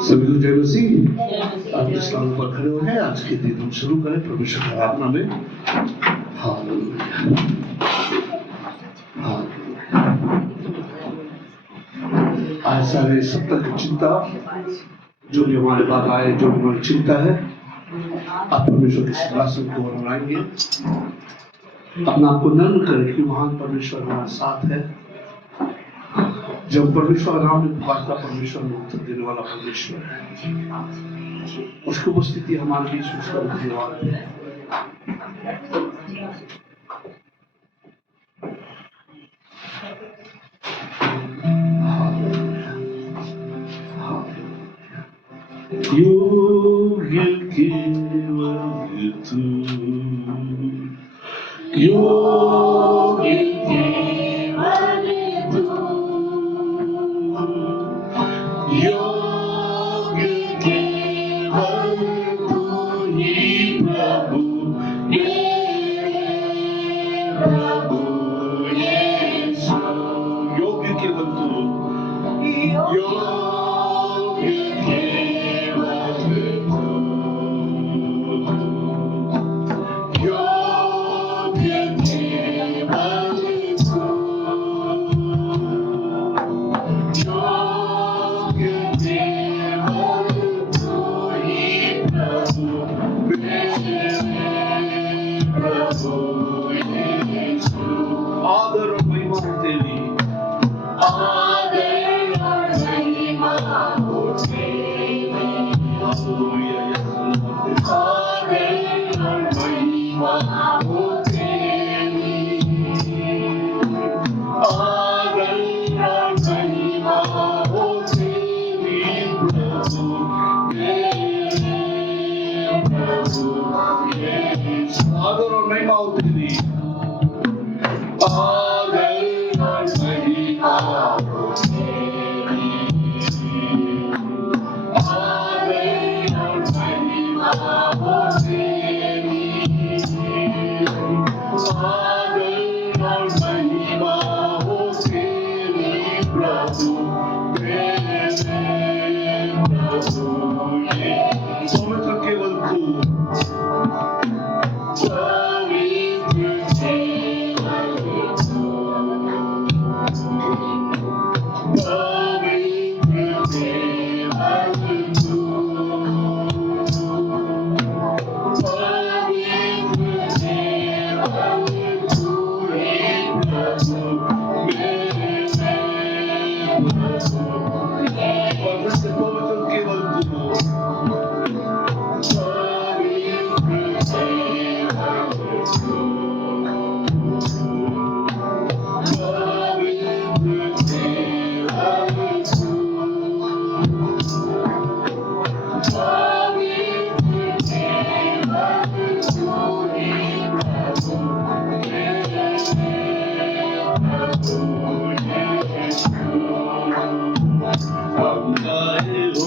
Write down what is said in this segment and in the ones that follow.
सभी को जय मसीह। आप इस्लाम पर खड़े हो गए। आज के दिन हम शुरू करें परमेश्वर के आराधना में। Hallelujah, hallelujah. आज सारे सप्ताह की चिंता जो भी हमारे पास आए, जो भी हमारी चिंता है, आप परमेश्वर के सिंहासन को बनाएंगे। अपना आपको नम्र करें कि महान परमेश्वर हमारे साथ है। जब परमेश्वर नाम में पुकारता, परमेश्वर में उत्तर देने वाला परमेश्वर है। उसकी उपस्थिति हमारे बीच में उसका धन्यवाद है। योग्य केवल तू, योग्य केवल तू, योग्य केवल तू ही प्रभु, प्रभु यीशु। योग्य केवल तू, योग्य केवल तू, योग्य केवल तू, योग्य केवल तू ही प्रभु, प्रभु यीशु। आदर और महिमा तेरी, आदर और महिमा तेरी, हालेलुया, आदर और महिमा तेरी, आदर और महिमा तेरी प्रभु, प्रभु यीशु। आदर और महिमा तेरी, आदर और महिमा तेरी, आदर और महिमा तेरी, आदर और महिमा तेरी प्रभु, प्रभु यीशु। पवित्र केवल तू, पवित्र केवल तू, पवित्र केवल तू, पवित्र केवल तू ही प्रभु, पवित्र केवल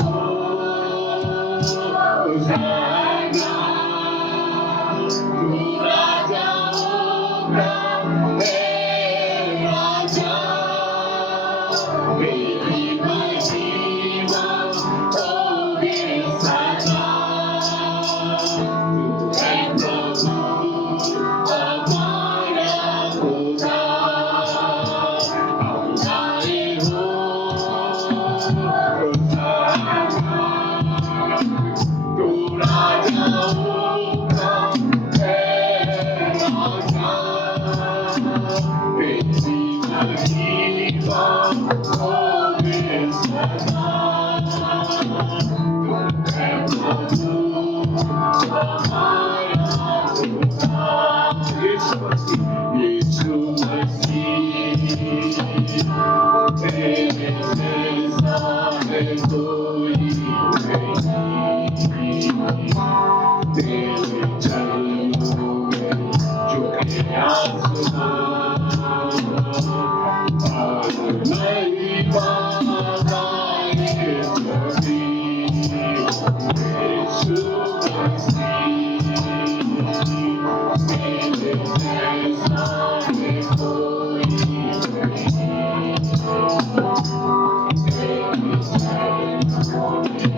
तू,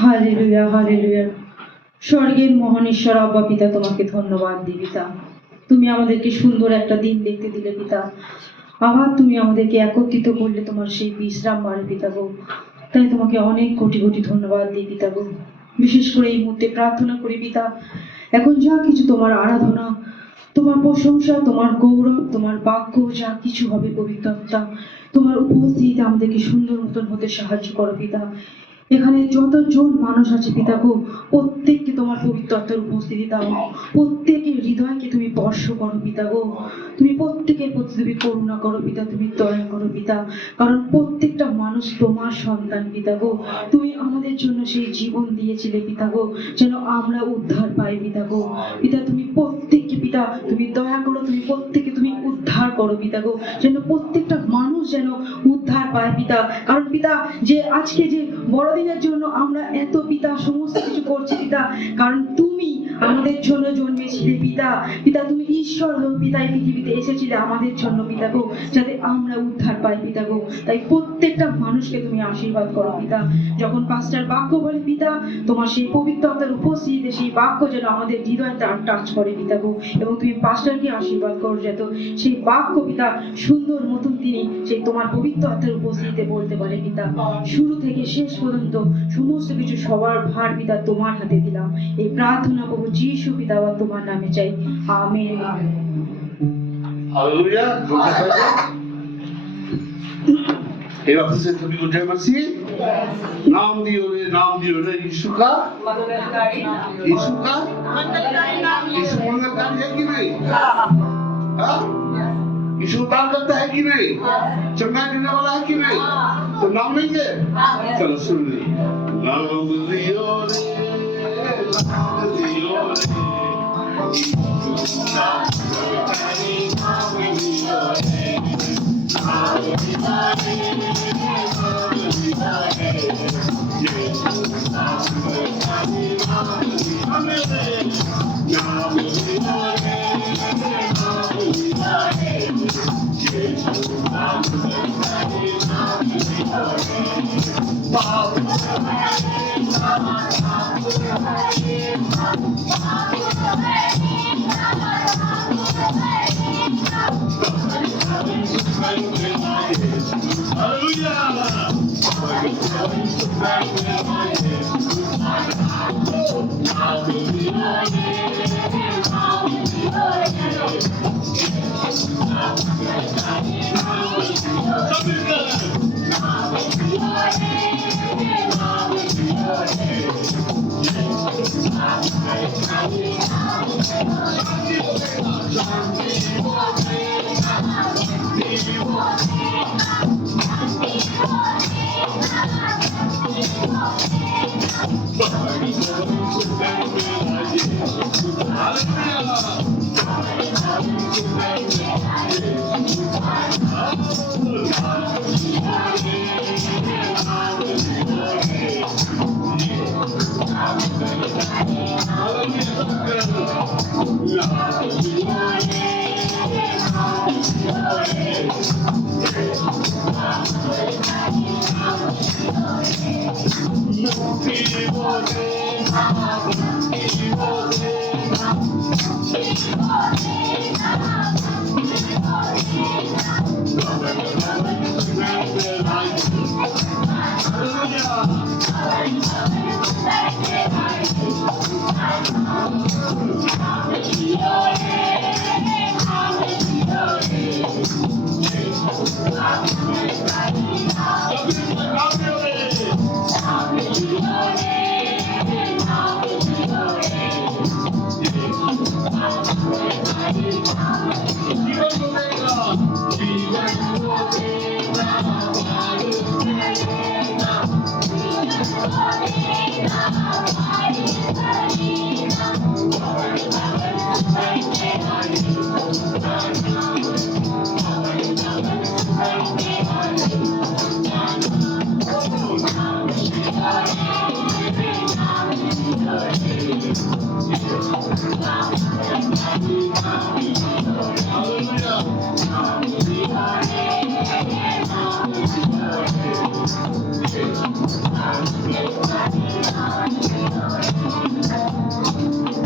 হালেলুয়া হালেলুয়া। স্বর্গের মহান ঈশ্বর আব্বা পিতা, তোমাকে ধন্যবাদ দিই পিতা। তুমি আমাদেরকে সুন্দর একটা দিন দেখতে দিলে পিতা। আবার তুমি আমাদেরকে একত্রিত করলে তোমার সেই বিশ্রাম বাড়ে পিতা গো। তাই তোমাকে অনেক কোটি কোটি ধন্যবাদ দিই পিতা গো। বিশেষ করে এই মুহূর্তে প্রার্থনা করি পিতা, এখন যা কিছু তোমার আরাধনা, তোমার প্রশংসা, তোমার গৌরব, তোমার বাক্য যা কিছু হবে পবিত্র আত্মা, তোমার উপস্থিতিতে আমাদেরকে সুন্দর মতন হতে সাহায্য করো পিতা। এখানে যতজন মানুষ আছে পিতা গো, প্রত্যেককে তোমার পবিত্র আত্মার উপস্থিতি দাও। প্রত্যেকের হৃদয়কে তুমি স্পর্শ করো পিতা গো। তুমি প্রত্যেকের প্রতি তুমি করুণা করো পিতা, তুমি দয়া করো পিতা। কারণ প্রত্যেকটা মানুষ তোমার সন্তান পিতা গো। তুমি আমাদের জন্য সেই জীবন দিয়েছিলে পিতা গো, যেন আমরা উদ্ধার পাই পিতা গো। পিতা তুমি প্রত্যেককে পিতা তুমি দয়া করো, তুমি প্রত্যেককে তুমি উদ্ধার করো পিতা গো, যেন প্রত্যেকটা মানুষ যেন উদ্ধার পায় পিতা। কারণ পিতা যে আজকে যে বড়দিনের জন্য আমরা এত পিতা সমস্ত কিছু করছি পিতা, কারণ তুমি আমাদের জন্য জন্মেছিলে পিতা। পিতা তুমি ঈশ্বর হো পিতা এই পৃথিবীতে এসেছিলে আমাদের জন্য পিতা গো, যাতে আমরা উদ্ধার পাই পিতা গো। তাই প্রত্যেকটা মানুষকে তুমি আশীর্বাদ করো পিতা। যখন পাস্টার বাক্য বলে পিতা, তোমার সেই পবিত্র আত্মার উপস্থিতিতে সেই বাক্য যেন আমাদের হৃদয় টাচ করে পিতা গো, এবং তুমি পাস্টারকে আশীর্বাদ করো যেত সেই বাক্য পিতা সুন্দর মতন তিনি সেই তোমার পবিত্র আত্মার উপস্থিতিতে বলতে পারে পিতা। শুরু থেকে শেষ পর্যন্ত সমস্ত কিছু সবার ভার পিতা তোমার হাতে দিলাম। এই প্রার্থনা প্রভু যিশু পিতা আবার তোমার নামে চাই, আমেন। हालेलुया। एवं से सभी को जय मसीह। नाम दियो रे यीशु का। यीशु मंगलकारी है कि नहीं? हाँ? यीशु उद्धार करता है कि नहीं? चंगा करने वाला है कि नहीं? तो नाम लेंगे? चलो सुन ली। नाम दियो रे,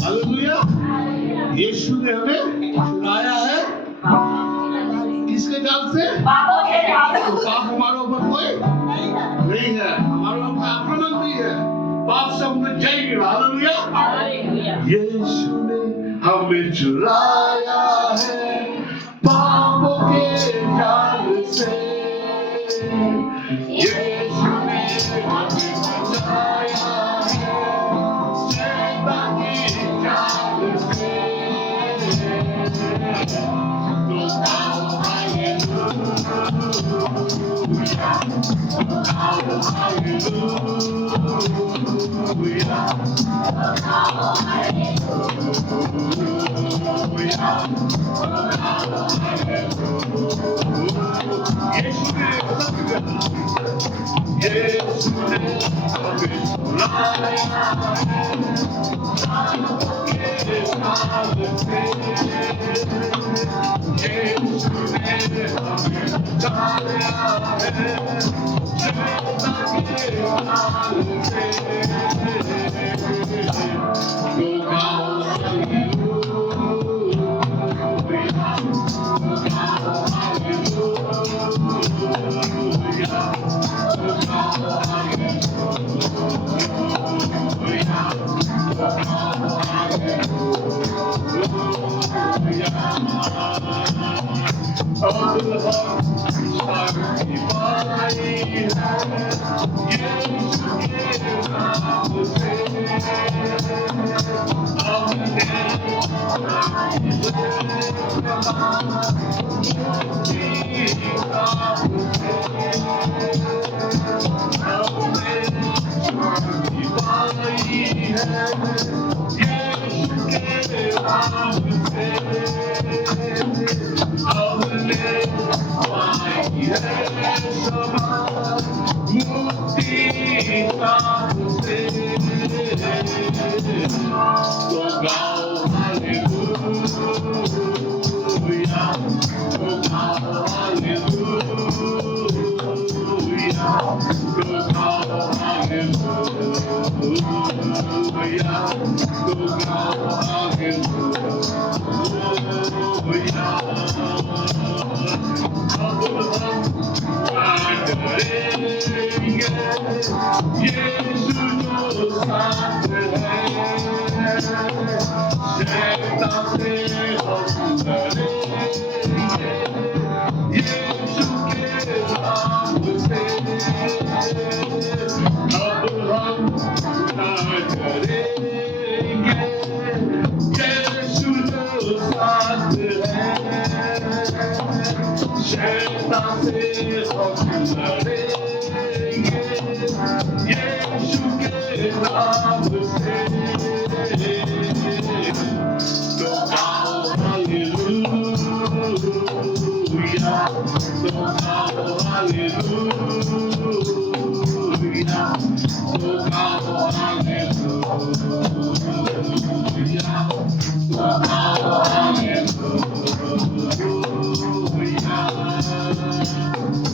हालेलुया। यीशु ने हमें छुड़ाया है किसके जाल से? पापों के जाल से। तो पाप हमारे ऊपर कोई नहीं है, हमारे ऊपर आक्रमण भी है, पाप से हमने जय गिरा। हालेलुया। यीशु ने हमें छुड़ाया है पापों के जाल से। यीशु ने हमें बचाया है शैतान की जाल से। तो आओ हालेलुया, आओ हालेलुया।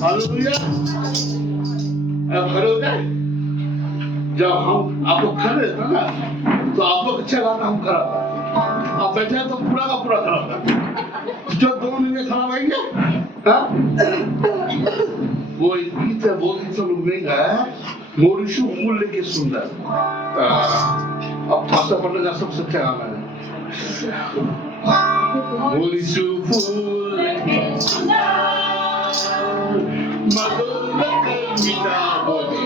हालेलुया। अब खड़े जब हम आप लोग खड़े थे ना तो आप लोग अच्छा गाना हम खड़ा था, आप बैठे तो पूरा का पूरा खड़ा था। जो 2 महीने खड़ा रहेंगे वो गीत है, वो गीत लोग नहीं गाया, मोरिशु फूल लेके सुंदर। अब भाषा पढ़ने का सबसे अच्छा गाना है, मोरिशु फूल लेके सुंदर मधुर मीठा बोली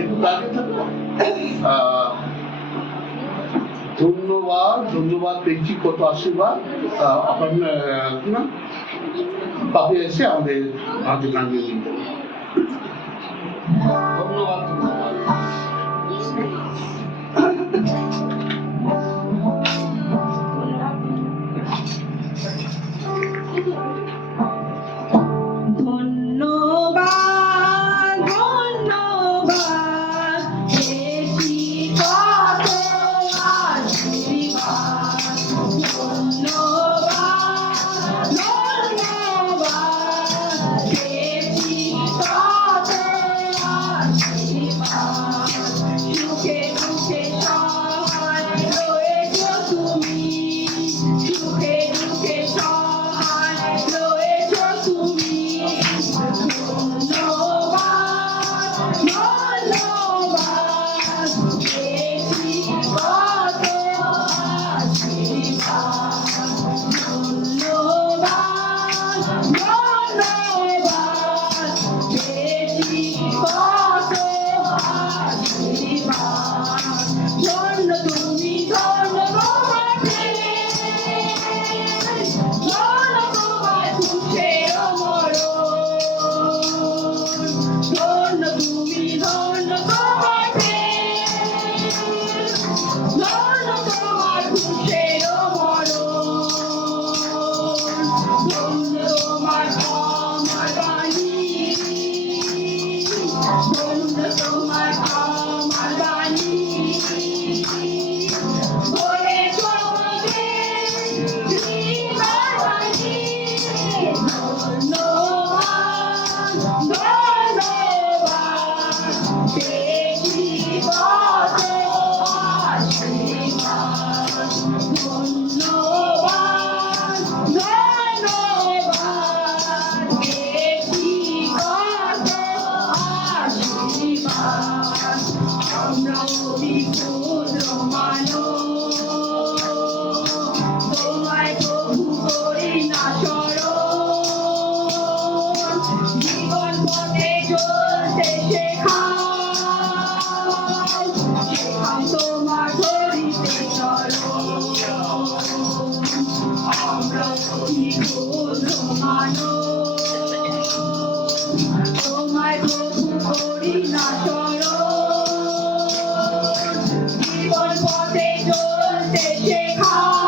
একটু দাঁড়িয়ে থাকো। ধন্যবাদ ধন্যবাদ পেয়েছি, কত আশীর্বাদ। আপনার না পাপি এসে আমাদের হাতে টাঙিয়ে দিন। ধন্যবাদ ধন্যবাদ। ধন্যবাদ ধন্যবাদ পেয়েছি কত আশীর্বাদ। ধন্যবাদ ধন্যবাদ পেয়েছি কত আশীর্বাদ। সুখে দুঃখে সহায় রয়েছো তুমি, সুখে দুঃখে সহায় রয়েছো তুমি। ধন্যবাদ ধন্যবাদ পেয়েছি কত আশীর্বাদ। ধন্যবাদ ধন্যবাদ পেয়েছি কত আশীর্বাদ। ধন্য তুমি, ধন্য তোমার প্রেম, ধন্য তোমার সুখের মরণ। ধন্য তুমি, ধন্য তোমার প্রেম, ধন্য তোমার সুখের মরণ। ধন্য তোমার ক্ষমার বাণী, ধন্য তোমার ক্ষমার বাণী। বলেছ আমাকে জীবন বাণী। ধন্যবাদ ধন্যবাদ পেয়েছি কত আশীর্বাদ। ধন্যবাদ ধন্যবাদ পেয়েছি কত আশীর্বাদ। আমরা অতি ক্ষুদ্র মানব, তোমায় প্রভু করি না স্মরণ। জীবন পথে চলতে শেখাও, শেখাও তোমার ধরিতে চরণ। আমরা অতি ক্ষুদ্র মানব, তোমায় প্রভু করি না স্মরণ। জীবন পথে চলতে শেখাও,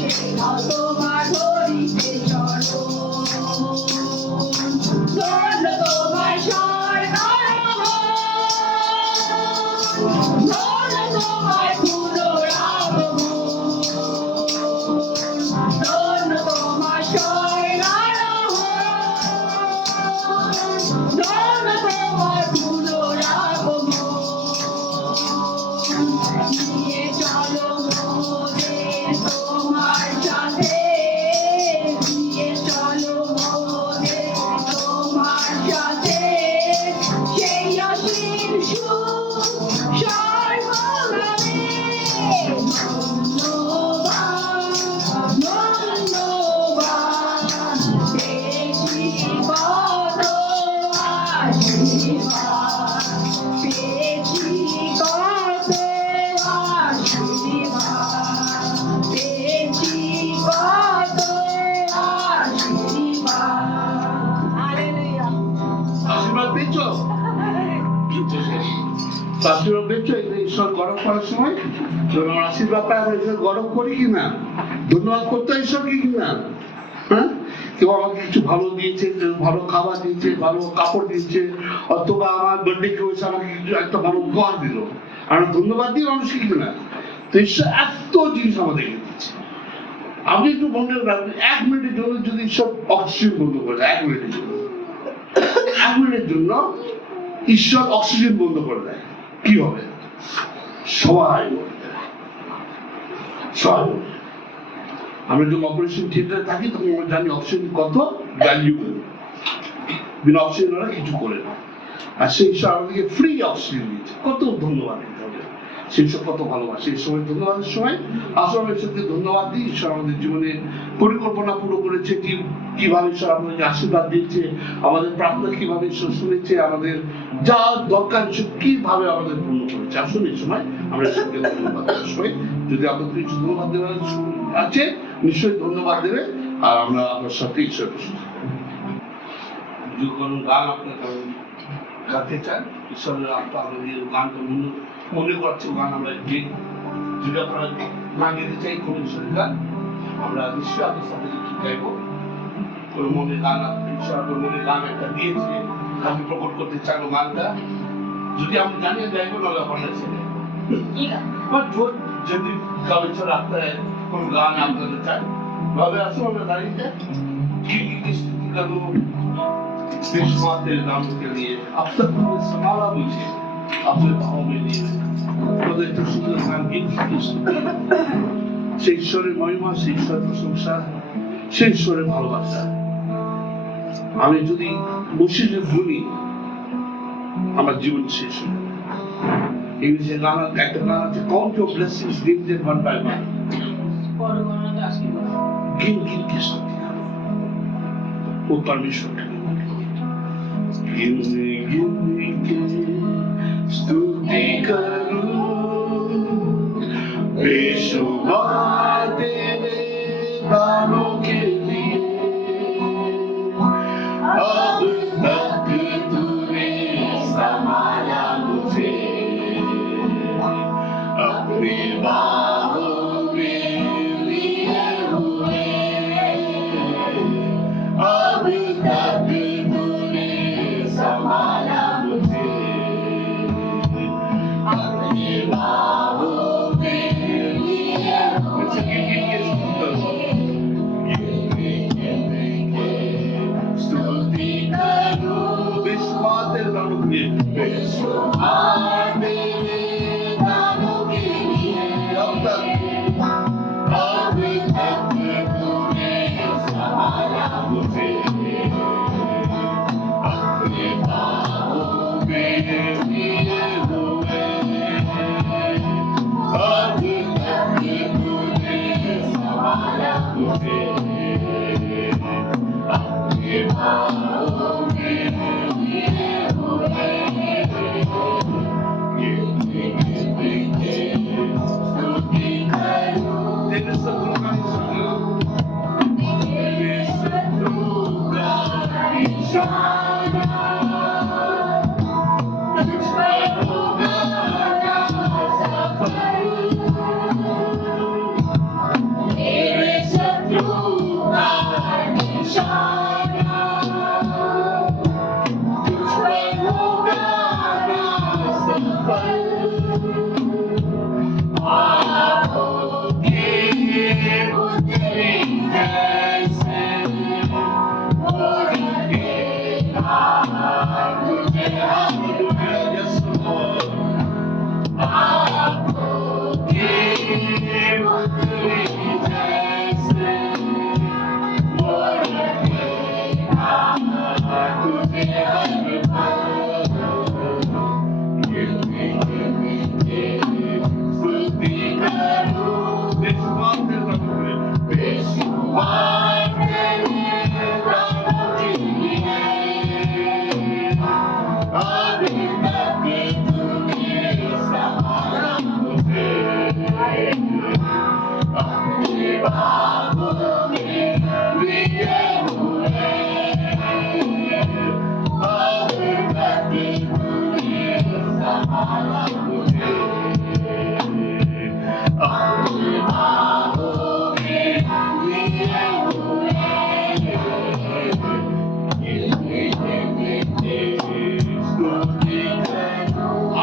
শেখাও তোমার ধরিতে চরণ। ধন্য তোমার স্বর্গারোহণ, ধন্য তোমার পুনরাগমন। ধন্য তোমার স্বর্গারোহণ, ধন্য তোমার পুনরাগমন। নিয়ে চলো মোদের তোমার সাথে, নিয়ে চলো মোদের তোমার সাথে, সেই অসীম সুখ সর্বগ্রামে। ধন্যবাদ, ধন্যবাদ, পেয়েছি কত আশীর্বাদ, পেয়েছি কত আশীর্বাদ, পেয়েছি কত আশীর্বাদ। হালেলুয়া। আশীর্বাদ পেয়েছ? আশীর্বাদ পেয়েছ? ঈশ্বর গরম করার সময় যখন আমরা আশীর্বাদ পাই আমরা ঈশ্বর গরম করি কিনা, ধন্যবাদ করতে হয় ঈশ্বরকে কিনা? হ্যাঁ, কেউ আমাকে কিছু ভালো দিয়েছে, কেউ ভালো খাবার দিয়েছে, ভালো কাপড় দিয়েছে, অথবা আমার বার্থডে কেউ এসে আমাকে কিছু একটা ভালো উপহার দিল, আমরা ধন্যবাদ দিই মানুষকে কিনা? তো ঈশ্বর এত জিনিস আমাদেরকে দিচ্ছে। আপনি একটু মনে রাখবেন, 1 মিনিটের জন্য যদি ঈশ্বর অক্সিজেন বন্ধ করে দেয়, 1 মিনিটের জন্য, 1 মিনিটের জন্য ঈশ্বর অক্সিজেন বন্ধ করে দেয়, কি হবে? সবাই মরে যাবে, সবাই মরে যাবে। আমরা যখন অপারেশন থিয়েটারে থাকি তখন আমরা জানি অক্সিজেন কত ভ্যালুয়েবল। বিনা অক্সিজেন ওরা কিছু করে না, আর সেই ঈশ্বর আমাদেরকে ফ্রি অক্সিজেন দিচ্ছে। কত ধন্যবাদ দিতে হবে, সেই সব কত ভালোবাসে। এই সময় ধন্যবাদের সময় আসলে আমরা ঈশ্বরকে ধন্যবাদ দিই। ঈশ্বর আমাদের জীবনে পরিকল্পনা পুরো করেছে, কিভাবে ঈশ্বর আমাদেরকে আশীর্বাদ দিচ্ছে, আমাদের প্রার্থনা কিভাবে ঈশ্বর শুনেছে, আমাদের যা দরকার ঈশ্বর কিভাবে আমাদের পূর্ণ করেছে। আসুন এই সময় আমরা ঈশ্বরকে ধন্যবাদ দেওয়ার সময়, যদি আপনাদের কিছু ধন্যবাদ দেওয়ার আছে নিশ্চয়ই ধন্যবাদ দেবে, আর আমরা আপনার সাথে ঈশ্বর যদি কোনো গান আপনার গাইতে চান, ঈশ্বরের আপনাদের গানটা মনে করছে গান আমরা যদি আপনারা না গেতে চাই কোন ঈশ্বরের গান, আমরা নিশ্চয়ই আপনার সাথে কিছু গাইবো। কোনো মনে গান ঈশ্বর আপনার মনে গান একটা দিয়েছে, আপনি প্রকট করতে চান ও গানটা, যদি আমি জানিয়ে গাইবো, নাহলে আপনার ছেলে যদি কারো ঈশ্বর আপনার কোনো গান আপনাদের চান, ভাবে আসো আমরা দাঁড়িয়ে विश्वा तेरे नाम के लिए अब तक तुमने संभाला मुझे अपने पाँव में लिए। पवित्र सुंदर नाम गीत की स्तुति, সেই ঈশ্বরের মহিমা, সেই ঈশ্বরের প্রশংসা, সেই ঈশ্বরের ভালোবাসা। আমি যদি বসে যে ভুলি, আমার জীবন শেষ হয়ে যাবে। ইংলিশে গান একটা গান আছে, কাউন্ট ইউর ব্লেসিংস, নিম দেম ওয়ান বাই ওয়ান, गिन गिन के स्तुति करो वो परमेश्वर की। गिन गिन के स्तुति करूं बेशुमार तेरे दानों के लिए। अब तक तूने संभाला मुझे अपनी बाहों में लिए हुए। अब तक तूने संभाला मुझे अपनी बाहों में लिए हुए। स्तुति करूं बेशुमार तेरे दानों के लिए, बेशुमार तेरे दानों के लिए। अब तक तूने संभाला मुझे अपने बाहों में लिए हुए।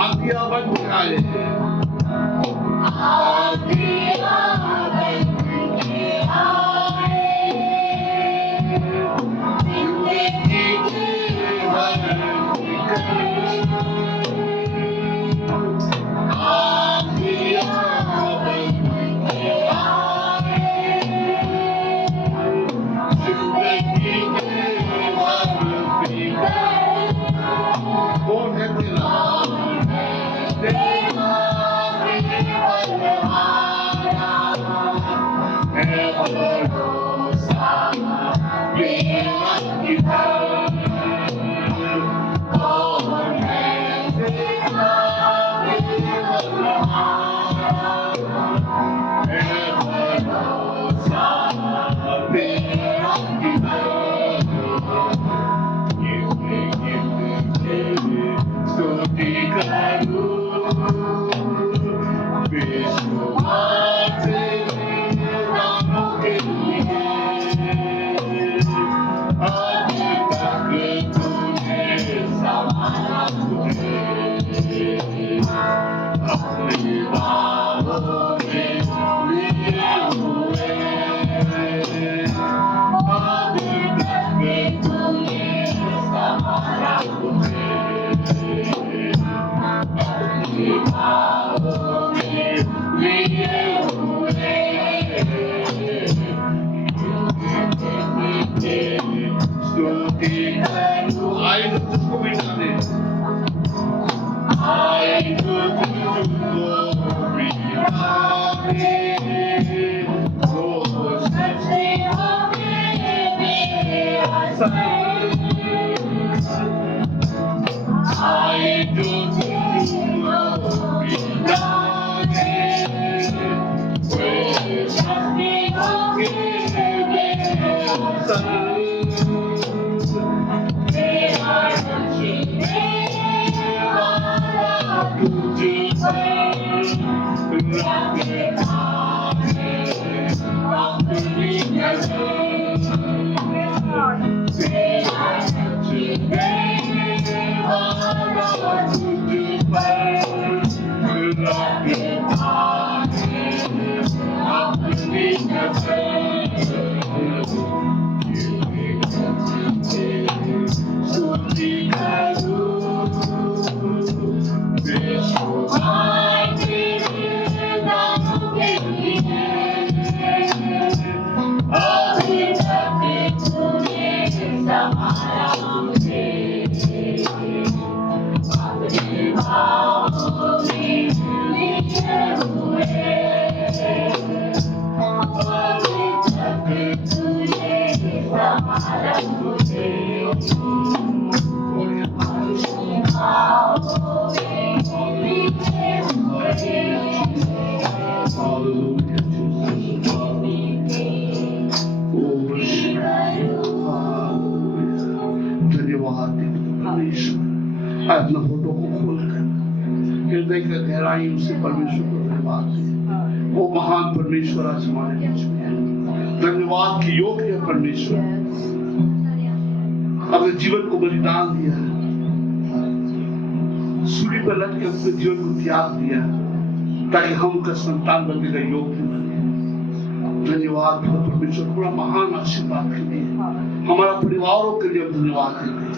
आज्ञा बन के आए कौन है तेरा अपना फोटो को खोलकर हृदय की गहराइयों से परमेश्वर को धन्यवाद दें। वो महान परमेश्वर आज हमारे बीच में है। धन्यवाद के योग्य है परमेश्वर। अपने जीवन को बलिदान दिया, सूली पर लट के अपने जीवन को त्याग दिया ताकि हम उनका संतान बनने का योग्य बने। धन्यवाद परमेश्वर, पूरा महान आशीर्वाद के लिए, हमारा परिवारों के लिए धन्यवाद देते हैं।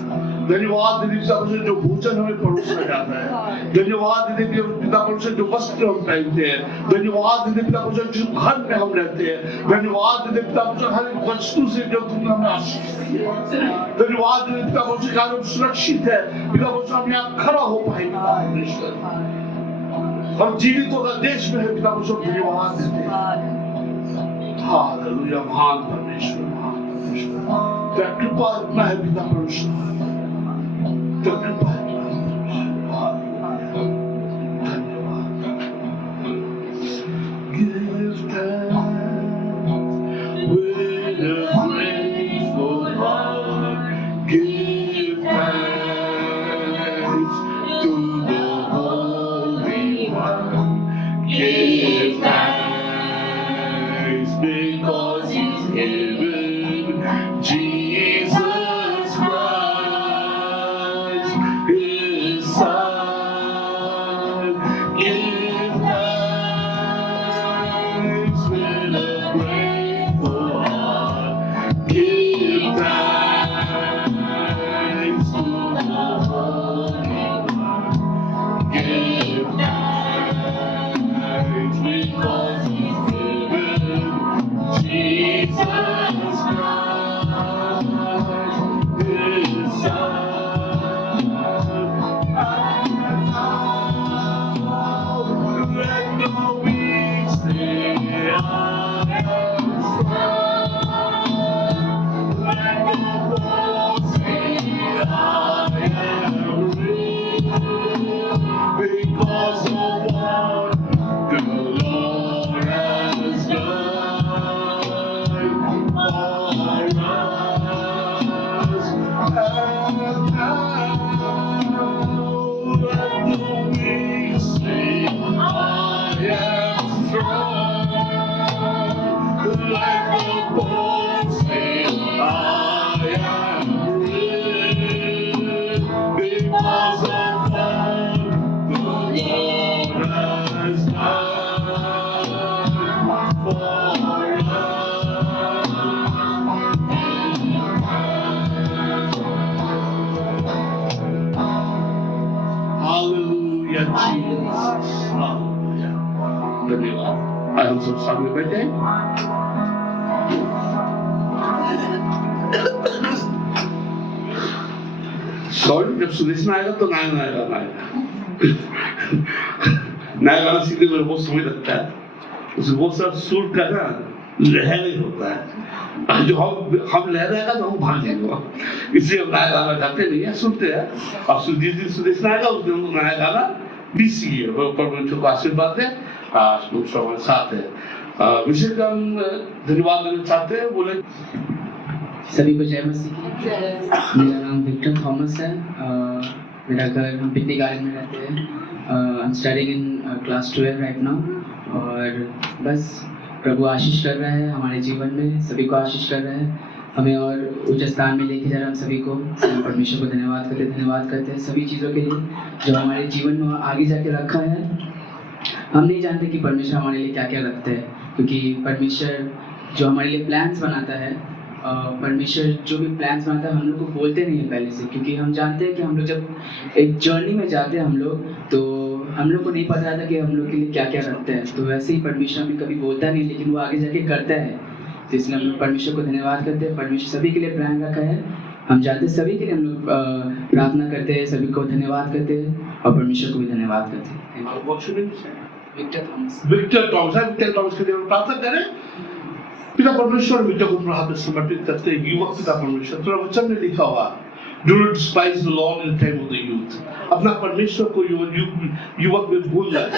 धन्यवाद दीदी पिता परमेश्वर जो भोजन हमें परोसा जाता है। धन्यवाद दीदी पिता परमेश्वर जो वस्त्र हम पहनते हैं। धन्यवाद दीदी पिता परमेश्वर जिस घर में हम रहते हैं। धन्यवाद दीदी पिता परमेश्वर हर एक वस्तु से जो तुमने हमें आशीष दी है। धन्यवाद दीदी पिता परमेश्वर हम सुरक्षित है। पिता परमेश्वर हम यहाँ खड़ा हो पाए। पिता परमेश्वर हम जीवित होकर देश में है। पिता परमेश्वर धन्यवाद देते हैं। हालेलुया, महान परमेश्वर, महान परमेश्वर, तेरा कृपा इतना है पिता परमेश्वर, तेरा कृपा है धन्यवाद। Give thanks Give thanks because He's given Jesus Christ, His Son. Give thanks with a grateful heart. Give thanks to the Holy One. Give thanks because He's given Jesus Christ, His Son. Let the weak say, I am strong. Let the poor say, I am rich, because of what the Lord has done for us. And now let the weak say, I am strong. Let the poor say, I am rich, because of what the Lord has done for us. Hallelujah, Jesus. Hallelujah. धन्यवाद। आज हम सब सामने बैठे हैं। Sorry, जब सुदेशन आएगा तो नया नया गाना आएगा। नया गाना सीखने में बहुत समय लगता है। उसमें बहुत सारा सुर का ना लहर होता है। जो हम लहराएगा तो हम भाग जाएंगे, इसलिए हम नया गाना गाते नहीं है, सुनते हैं। और जिस दिन सुदेशन आएगा उस दिन हम नया गाना भी सीखे। परमेश्वर को आशीर्वाद है, हमारे साथ है। विषय का हम धन्यवाद देना चाहते हैं। बोले सभी को जय मसीह। मेरा नाम विक्टर थॉमस है। मेरा घर हम पिकनिक गार्डन में रहते हैं। I am studying in class 12 right now. और बस प्रभु आशीष कर रहा है हमारे जीवन में, सभी को आशीष कर रहा है हमें और उच्च स्थान में लेके जा रहा है हम सभी को। परमेश्वर को धन्यवाद करते हैं सभी चीज़ों के लिए जो हमारे जीवन में आगे जाके रखा है। हम नहीं जानते कि परमेश्वर हमारे लिए क्या क्या रखते हैं, क्योंकि परमेश्वर जो हमारे लिए प्लान्स बनाता है, परमेश्वर जो भी प्लान्स बनाता है हम लोग को बोलते नहीं है पहले से, क्योंकि हम जानते हैं कि हम लोग जब एक जर्नी में जाते हैं हम लोग, तो हम लोग को नहीं पता रहता कि हम लोग के लिए क्या क्या रखते हैं। तो वैसे ही परमेश्वर हमें कभी बोलता नहीं, लेकिन वो आगे जाके करता है। तो इसलिए हम लोग परमेश्वर को धन्यवाद करते हैं। परमेश्वर सभी के लिए प्लान रखा है, हम जानते हैं, सभी के लिए हम लोग प्रार्थना करते हैं, सभी को धन्यवाद करते हैं और परमेश्वर को भी धन्यवाद करते हैं। Victor Thomas. विक्टर थॉमस के लिए प्रार्थना करें। पिता परमेश्वर बेटा को अपने हाथ में समर्पित करते हैं। युवक पिता परमेश्वर, तेरा वचन में लिखा हुआ, Do not despise the Lord in the time of the youth. अपना परमेश्वर को युवक में भूल जाए।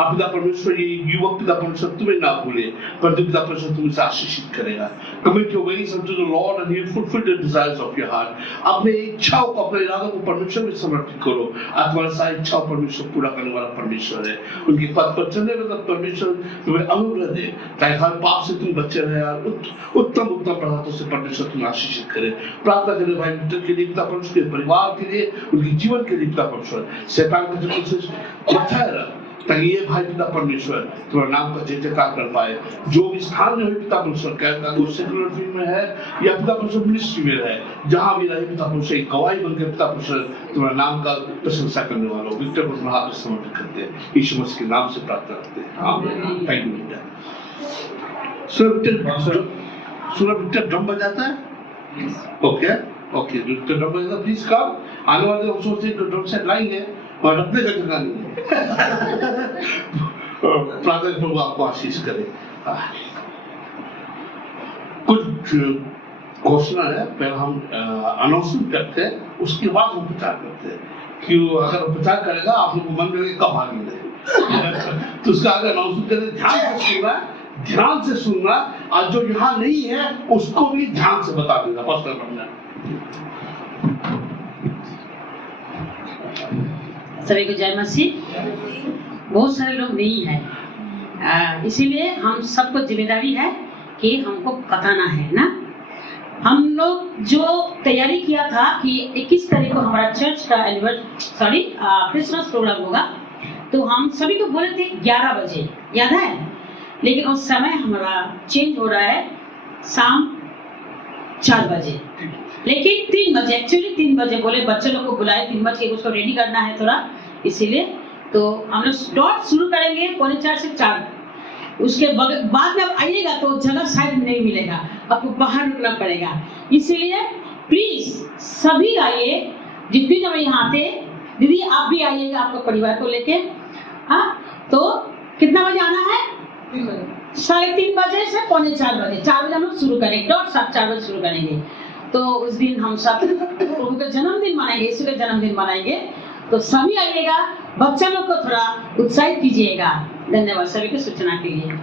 आप पिता परमेश्वर ये युवक पिता परमेश्वर तुम्हें ना भूले, परंतु पिता परमेश्वर तुम्हें आशीषित करेगा। Commit your ways unto the Lord and He will fulfill the desires of your heart. अपने इच्छाओं को, अपने इरादों को परमेश्वर में समर्पित करो। तुम्हारी सारी इच्छाओं परमेश्वर पूरा करने वाला परमेश्वर है। उनकी पद पर चलने में परमेश्वर तुम्हें अनुग्रह दे, ताकि हर पाप से तुम बचे रहे और उत्तम प्रभातों से परमेश्वर तुम्हें आशीषित करे। प्रार्थना करें भाई मित्र के लिए, पिता परमेश्वर के परिवार के लिए, उनके जीवन के लिए पिता परमेश्वर शैतान का जो कोशिश बचाए रहा, ताकि ये भाई पिता परमेश्वर तुम्हारे नाम का जय जयकार कर पाए। जो भी स्थान में हो पिता परमेश्वर, क्या वो सेकुलर फील्ड में है या पिता परमेश्वर मिनिस्ट्री में है, जहां भी रहे पिता परमेश्वर एक गवाही बनकर पिता परमेश्वर तुम्हारे नाम का प्रशंसा करने वाला हो। विक्टर को तुम्हारे हाथ में समर्पित करते हैं, यीशु मसीह के नाम से प्रार्थना करते हैं, आमीन। थैंक यू बेटा। सुना विक्टर ड्रम बजाता है? ओके, विक्टर ड्रम बजाता, प्लीज कम। आने वाले हम सोचते हैं ड्रम सेट लाएंगे और अपने का जगह नहीं है। प्रार्थना प्रभु आपको आशीष करे। कुछ घोषणा है, पहले हम अनाउंसमेंट करते हैं, उसके बाद हम प्रचार करते हैं। कि अगर प्रचार करेगा आप लोग को मन करेगा कब आगे रहे तो उसका अगर अनाउंसमेंट करें, ध्यान से सुनना, और जो यहाँ नहीं है उसको भी ध्यान से बता देना। पास्टर बनना। सभी को जय मसीह। बहुत सारे लोग नहीं हैं इसीलिए हम सबको जिम्मेदारी है कि हमको बताना है ना। हम लोग जो तैयारी किया था कि 21 तारीख को हमारा चर्च का क्रिसमस प्रोग्राम होगा, तो हम सभी को बोले थे 11 बजे, याद है? लेकिन उस समय हमारा चेंज हो रहा है शाम 4 बजे, लेकिन 3 बजे, एक्चुअली 3 बजे बोले, बच्चे लोग को बुलाए 3 बजे, उसको रेडी करना है थोड़ा, इसीलिए तो हम लोग डॉट शुरू करेंगे 3:45 से 4। उसके बाद में आप आइएगा तो जगह शायद नहीं मिलेगा, आपको बाहर रुकना पड़ेगा। इसीलिए प्लीज सभी आइए, जितने जब यहाँ आते। दीदी आप भी आइएगा आपका परिवार को लेके। हाँ, तो कितना बजे आना है? 3:30 बजे से 3:45 बजे, 4 बजे हम लोग शुरू करेंगे, डॉट 4 बजे शुरू करेंगे। तो उस दिन हम सब प्रभु का जन्मदिन मनाएंगे, यीशु का जन्मदिन मनाएंगे, तो सभी आइएगा, बच्चा लोग को थोड़ा उत्साहित कीजिएगा। धन्यवाद सभी को सूचना के लिए।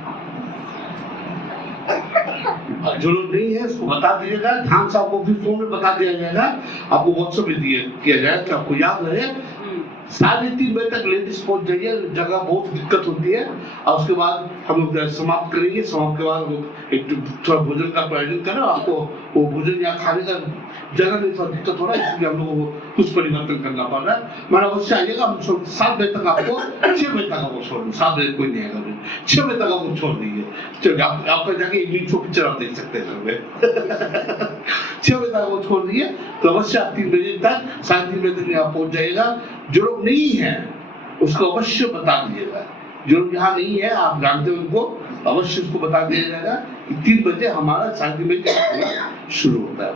जो लोग नहीं है उसको बता दीजिएगा, ध्यान से आपको भी फोन में बता दिया जाएगा, आपको व्हाट्सएप में किया जाएगा कि आपको याद रहे। 3:30 बजे तक लेडीज पहुंच जाइए, जगह बहुत दिक्कत होती है। और उसके बाद हम लोग समाप्त करेंगे, समाप्त के बाद हम लोग एक थोड़ा भोजन का आयोजन करें। आपको वो भोजन या खाने का जगह नहीं थोड़ा दिक्कत हो रहा है, इसलिए हम लोगों को कुछ परिवर्तन करना पड़ रहा है। मैंने अवश्य आइएगा, हम 7 बजे तक आपको 6 बजे तक आपको छोड़ देंगे। 7 बजे कोई नहीं आएगा, 6 बजे तक आपको छोड़ देंगे। चलिए आपका जाके इवनिंग शो पिक्चर आप देख सकते हैं घर में। 6 बजे तक आपको छोड़ दिए, तो अवश्य आप 3 बजे तक 3:30 बजे तक यहाँ पहुंच जाइएगा। जो लोग नहीं है उसको अवश्य बता दीजिएगा, जो लोग यहाँ नहीं है आप जानते हैं उनको अवश्य उसको बता दिया जाएगा कि 3 बजे हमारा 3:30 बजे शुरू होता है।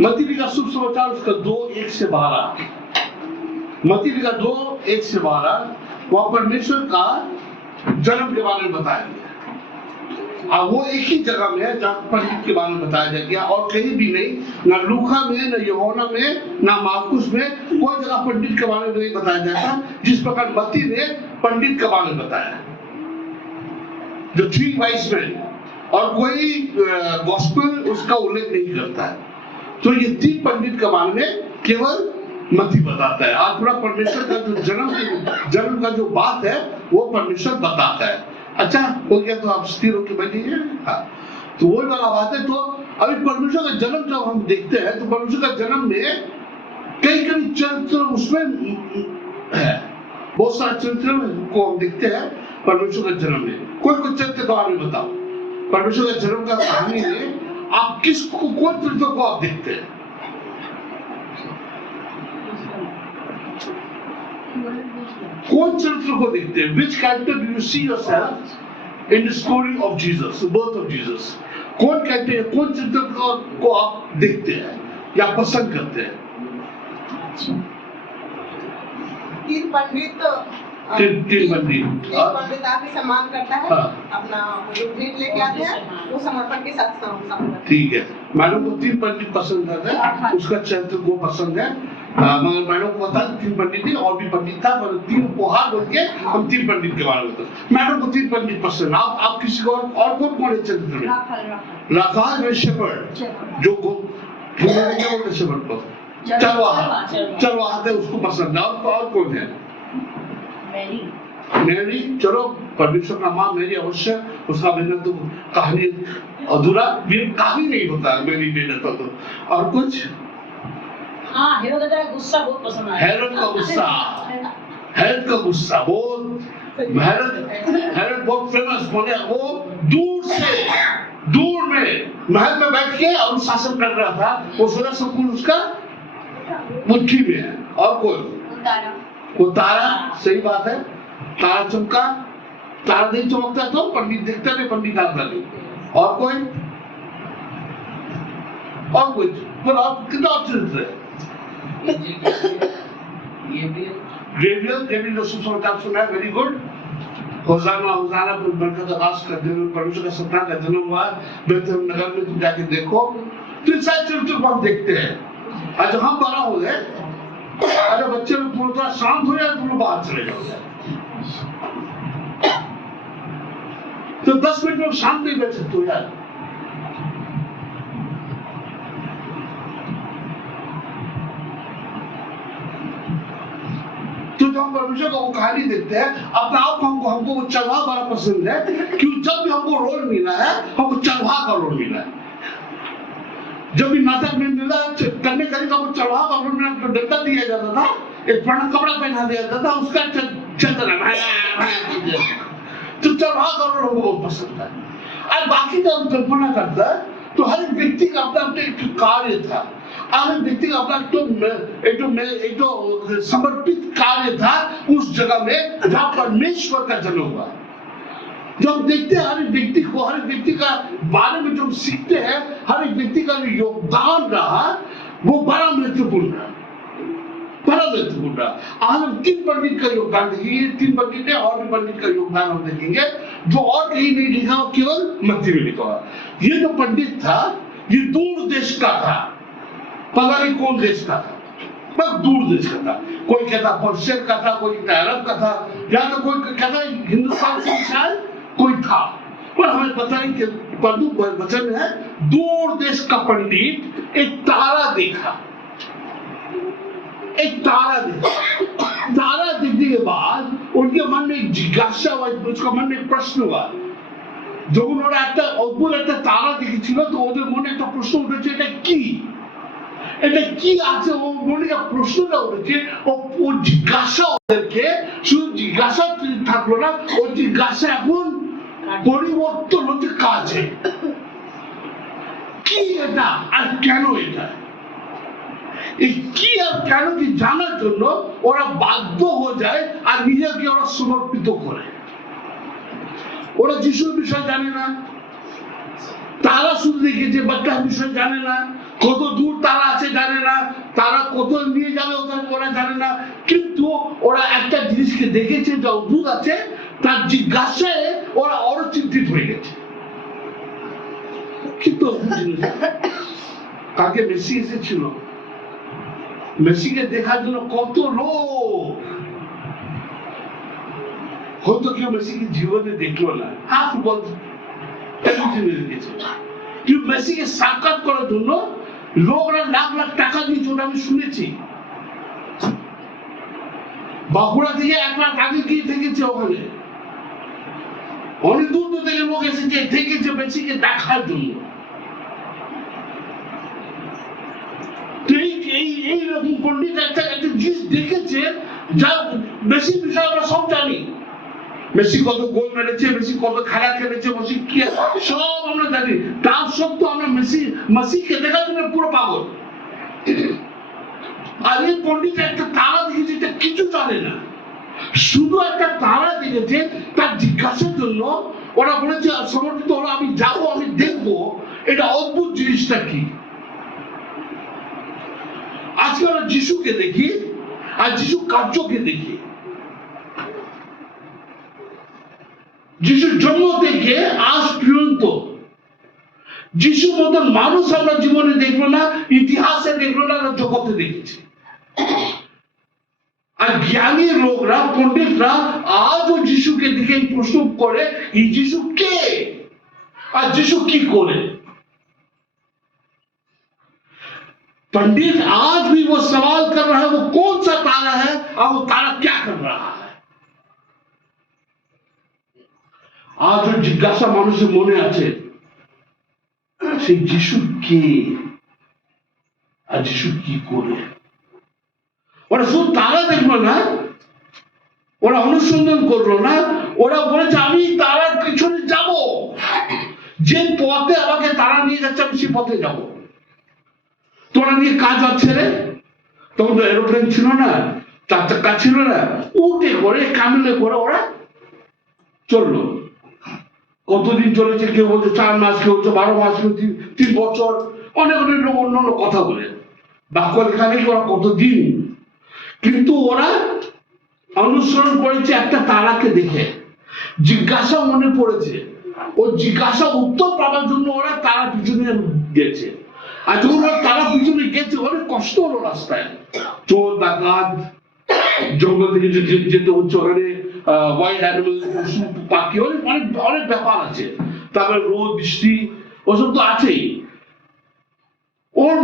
मत्ती का शुभ समाचार उसका 2:1 से 12, मत्ती का 2:1 से 12 वह परमेश्वर का जन्म के बारे में बताया गया। वो एक ही जगह में है जहाँ पंडित के बारे में बताया गया, और कहीं भी नहीं, ना लूका में, ना यूहन्ना में, ना मार्कुस में कोई जगह पंडित के बारे में नहीं बताया जाता जिस प्रकार मत्ती ने पंडित के बारे में बताया। जो 3 वाइज मैन, और कोई गॉस्पेल उसका उल्लेख नहीं करता है। तो ये 3 पंडित के बारे में केवल मत्ती बताता है। आज पूरा परमेश्वर का जो जन्म का जो बात है वो परमेश्वर बताता है। अच्छा हो गया, तो आप स्थिर होकर बैठिए। हाँ, तो वही वाला बात है। तो अभी परमेश्वर का जन्म जब हम देखते हैं तो परमेश्वर का जन्म में कई चरित्र उसमें है, बहुत सारे चरित्र को हम देखते हैं परमेश्वर का जन्म में। कोई चरित्र के बारे में बताओ, परमेश्वर का जन्म का कहानी में आप कौन चरित्र को आप देखते हैं? कौन चरित्र को देखते हैं? Which character do you see yourself in the story of Jesus, the birth of Jesus? कौन कहते हैं, कौन चरित्र को आप देखते हैं या पसंद करते हैं? 3 पंडित तीन पंडित आपकी सम्मान करता है। हाँ। अपना जो भेंट लेके आते हैं वो समर्पण के साथ समर्पण। ठीक है, मैडम को 3 पंडित पसंद है, उसका चरित्र को पसंद है। मगर मैडम को बता 3 पंडित थी, और भी पंडित था, पर 3 उपहार बोल के हम 3 पंडित के बारे में बताते। मैडम को 3 पंडित पसंद। आप किसी को और कौन है चरित्र में? राखाल में शेफर्ड, जो बोलते शेफर्ड को चरवाहा थे, उसको पसंद है। और कौन है? मैरी। चलो, परमेश्वर का माँ मैरी अवश्य, उसका बिना तो कहानी अधूरा कहानी नहीं होता मैरी बिना तो। और कुछ? हाँ, हेरोद का गुस्सा बहुत पसंद आया। हेरोद का गुस्सा बहुत, हेरोद बहुत फेमस होने, वो दूर में महल में बैठ के और शासन कर रहा था। वो सोचा सब कुछ उसका मुट्ठी में है। और वो तारा, सही बात है, तारा चमका। तारा नहीं चमकता तो पंडित देखता नहीं, पंडित आता नहीं। और कोई? और कुछ? पर आप कितना चरित्र है? गैब्रियल जो शुभ समाचार सुना है, वेरी गुड। होसाना बरकत आकाश का जन्म, परमेश्वर का संतान का जन्म हुआ बेथलेहम नगर में, तुम जाके देखो। तो इस सारे चरित्र को हम देखते हैं। आज हम बड़ा हो गए, अगर बच्चे लोग थोड़ा शांत हो जाए तो लोग बाहर चले जाओ। तो 10 मिनट में शांत नहीं बैठ सकते हो यार। तो जब हमेशा को वो कहानी देखते हैं अपने आप को हमको वो चरवाहा बड़ा पसंद है क्योंकि जब भी हमको रोल मिला है हमको चरवाहा का रोल मिला है। जब भी नाटक में मिला करने का वो चरवाहा का रोल मिला तो डंडा दिया जाता था, एक पुराना कपड़ा पहना दिया जाता था, उसका चलता रहा तो चरवाहा का रोल हमको बहुत पसंद है। और बाकी का हम कल्पना करता है तो हर एक व्यक्ति का अपना अपना एक कार्य था, हर एक व्यक्ति का अपना एक तो समर्पित कार्य था उस जगह में जहाँ परमेश्वर का जन्म हुआ। जब हम देखते हैं हर एक व्यक्ति को, हर एक व्यक्ति का बारे में जब सीखते हैं, हर एक व्यक्ति का जो योगदान रहा वो बड़ा महत्वपूर्ण रहा, बड़ा महत्वपूर्ण रहा। आज हम 3 पंडित का योगदान देखेंगे, 3 पंडित है और भी पंडित का योगदान हम देखेंगे जो और कहीं नहीं लिखा हो, केवल मत्ती में लिखा हुआ। ये जो पंडित था ये दूर देश का था, पता नहीं कौन देश का था, बस दूर देश का था। कोई कहता पर्शिया का था, कोई कहता अरब का था, या तो कोई कहता हिंदुस्तान से शायद कोई था, पर हमें पता नहीं कि पद्म वचन है दूर देश का पंडित एक तारा देखा, एक तारा देखा। तारा देखने के बाद उनके मन में एक जिज्ञासा हुआ, उसका मन में एक प्रश्न हुआ। जब उन्होंने একটা অদ্ভুত একটা তারা দেখেছিল তো ওদের মনে একটা প্রশ্ন উঠেছে এটা কি আছে, ও মনে একটা প্রশ্নটা উঠেছে। ও জিজ্ঞাসা ওদেরকে শুধু জিজ্ঞাসা থাকলো না, ও জিজ্ঞাসা এখন পরিবর্তন হচ্ছে কাজে। কি এটা আর কেন এটা, এই কি আর কেন কি জানার জন্য ওরা বাধ্য হয়ে যায় আর নিজেকে ওরা সমর্পিত করে। ওরা যিশুর বিষয় জানে না, তারা শুধু দেখেছে, বাচ্চার বিষয় জানে না, কত দূর তারা আছে জানে না, তারা কত নিয়ে যাবে ওরা জানে না, কিন্তু ওরা একটা জিনিসকে দেখেছে যা অদ্ভুত আছে, তার জিজ্ঞাসায় ওরা আরো চিন্তিত হয়ে গেছে। কিন্তু অদ্ভুত জিনিস, কালকে মেসি এসেছিল, মেসিকে দেখার জন্য কত লোক, হয়তো কেউ মেসিকে জীবনে দেখলো না, হ্যাঁ ফুটবল টেলিভিশনে দেখেছে, কিন্তু মেসিকে সাক্ষাৎ করার জন্য লোকরা লাখ লাখ টাকা দিয়েছে, ওটা আমি শুনেছি। বাঁকুড়া থেকে 1 লাখ আগে গিয়ে থেকেছে, ওখানে অনেক দূর থেকে লোক এসেছে থেকেছে মেসিকে দেখার জন্য। এইরকম পন্ডিত একটা জিনিস দেখেছে যা বেশি বিষয় আমরা সব জানি। মেসি কত গোল মেরেছে, মেসি কত খেলা খেলেছে, মেসি কি সব আমরা জানি, তার সত্ত্বেও আমরা মেসিকে দেখার জন্য পুরো পাগল। আর এই পন্ডিত একটা তারা দেখেছে, এটা কিছু জানে না, শুধু একটা তারা দেখেছে, তার জিজ্ঞাসার জন্য ওরা বলেছে সমর্পিত হলো, আমি যাবো, আমি দেখবো এটা অদ্ভুত জিনিসটা কি। আজকে আমরা যিশুকে দেখি আর যিশু কার্যকে দেখি। যিশুর জন্ম থেকে আজ পর্যন্ত যিশুর মতন মানুষ আমরা জীবনে দেখলো না, ইতিহাসে দেখলো না, জগতে দেখেছি। আর জ্ঞানী লোকরা, পণ্ডিতরা আজও যিশুকে দেখে প্রশ্ন করে এই যিশু কে আর যিশু কি করে। पंडित आज भी वो सवाल कर रहा है वो कौन सा तारा है और वो तारा क्या कर रहा है। आज जो जिज्ञासा মানুষের মনে আছে সেই যিশু কে আর যিশু কি করে। ওরা শুধু তারা দেখলো না, ওরা অনুসন্ধান করলো না, ওরা বলেছে আমি তারার পিছনে যাব, যে পথে আমাকে তারা নিয়ে যাচ্ছে আমি সেই পথে যাব। তোরা নিয়ে কাজ হচ্ছে রে, তখন তো এরোপ্লেন ছিল না, 4 চাকা ছিল না, উঠে করে কামিলে করে ওরা চললো। কতদিন চলেছে, কেউ বলছে 4 মাস, কেউ বলছে 12 মাস, কেউ 3 বছর, অনেক অনেক লোক অন্য অন্য কথা বলে বাক্য এখানে ওরা কতদিন। কিন্তু ওরা অনুসরণ করেছে একটা তারাকে দেখে, জিজ্ঞাসা মনে পড়েছে, ও জিজ্ঞাসা উত্তর পাওয়ার জন্য ওরা তারা পিছনে গেছে। আর যখন ওরা তারা পিছনে গেছে অনেক কষ্ট হলো, রাস্তায় চোর ডাকাত, জঙ্গল থেকে যেতে হচ্ছে, ওখানে ওয়াইল্ড অ্যানিমেল, পশু পাখি, অনেক অনেক ব্যাপার আছে, তারপরে রোদ বৃষ্টি ওসব তো আছেই। ওর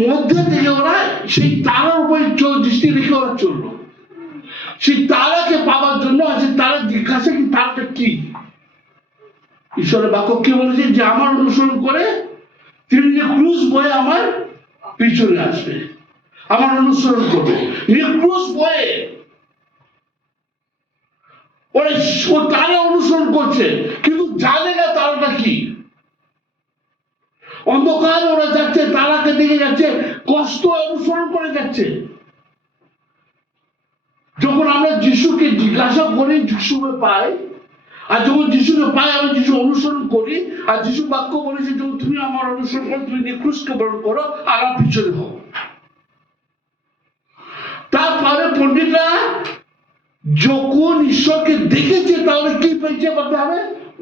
মধ্যে থেকে ওরা সেই তারার উপরে দৃষ্টি রেখে ওরা চললো। সেই তারাকে পাওয়ার জন্য আছে তারা জিজ্ঞাসা কি তারাটা কি? ঈশ্বরের বাক্য কি বলেছে? যে আমার অনুসরণ করে তিনি যে ক্রুশ বয়ে আমার পিছনে আসবে, আমার অনুসরণ করবে। ক্রুশ বয়ে ওরা তারা অনুসরণ করছে, কিন্তু জানে না তারাটা কি। অন্ধকার ওরা যাচ্ছে, তারাকে দেখে যাচ্ছে, কষ্ট অনুসরণ করে যাচ্ছে। যখন আমরা যিশুকে জিজ্ঞাসা করি, যিশুকে পাই, আর যখন যিশুকে পাই আমি যিশু অনুসরণ করি, আর যিশু বাক্য বলেছে যখন তুমি আমার অনুসরণ করো, তুমি ক্রুশকে বরণ করো আর আমার পিছনে হও। তারপরে পণ্ডিতরা যখন ঈশ্বরকে দেখেছে তাহলে কি পেয়েছে বলতে হবে?